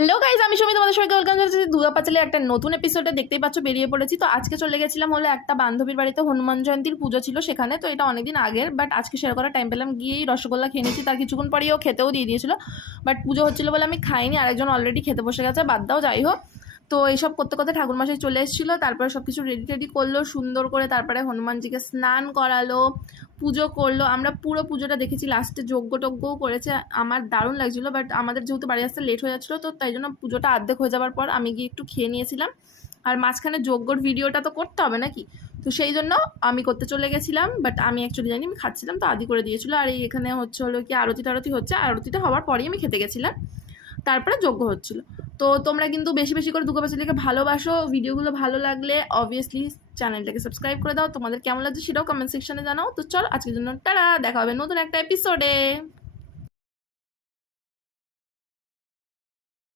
Hello guys, আমি সুমি, তোমাদের সবাইকে ওয়েলকাম জানাচ্ছি দুর্গা পাঁচালী একটা নতুন এপিসোডে। দেখতেই পাচ্ছ বেরিয়ে পড়েছি। তো আজকে চলে গেছিলাম হলো একটা বান্ধবীর বাড়িতে, হনুমান জয়ন্তীর পুজো ছিল সেখানে। তো এটা অনেকদিন আগের, বাট আজকে শেয়ার করার টাইম পেলাম, গিয়েই রসগোল্লা খেয়ে নিয়েছি। তার কিছুক্ষণ পরেই ও খেতেও দিয়ে দিয়েছিল, বাট পুজো হচ্ছিলো বলে আমি খাইনি। আরেকজন অলরেডি খেতে বসে গেছে, বাদ দাও, যাই হোক। তো এইসব করতে করতে ঠাকুরমশাই চলে এসেছিলো, তারপরে সব কিছু রেডি টেডি করলো সুন্দর করে, তারপরে হনুমানজিকে স্নান করালো, পুজো করলো। আমরা পুরো পুজোটা দেখেছি, লাস্টে যজ্ঞ টজ্ঞও করেছে। আমার দারুণ লাগছিলো, বাট আমাদের যেহেতু বাড়ি আসতে লেট হয়ে যাচ্ছিলো, তো তাই জন্য পুজোটা অর্ধেক হয়ে যাওয়ার পর আমি গিয়ে একটু খেয়ে নিয়েছিলাম। আর মাঝখানে যজ্ঞর ভিডিওটা তো করতে হবে নাকি, তো সেই জন্য আমি করতে চলে গেছিলাম। বাট আমি অ্যাকচুয়ালি জানি, আমি খাচ্ছিলাম তো আদি করে দিয়েছিলো। আর এই এখানে হচ্ছে হলো কি আরতি টারতি হচ্ছে, আরতিটা হওয়ার পরেই আমি খেতে গেছিলাম, তারপরে যজ্ঞ হচ্ছিল। তো তোমরা কিন্তু বেশি বেশি করে দুর্গা পাঁচালীকে ভালোবাসো। ভিডিওগুলো ভালো লাগলে অবভিয়াসলি চ্যানেলটাকে সাবস্ক্রাইব করে দাও। তোমাদের কেমন লাগছে সেটাও কমেন্ট সেকশনে জানাও। তো চলো আজকের জন্য টাটা, দেখা হবে নতুন একটা এপিসোডে।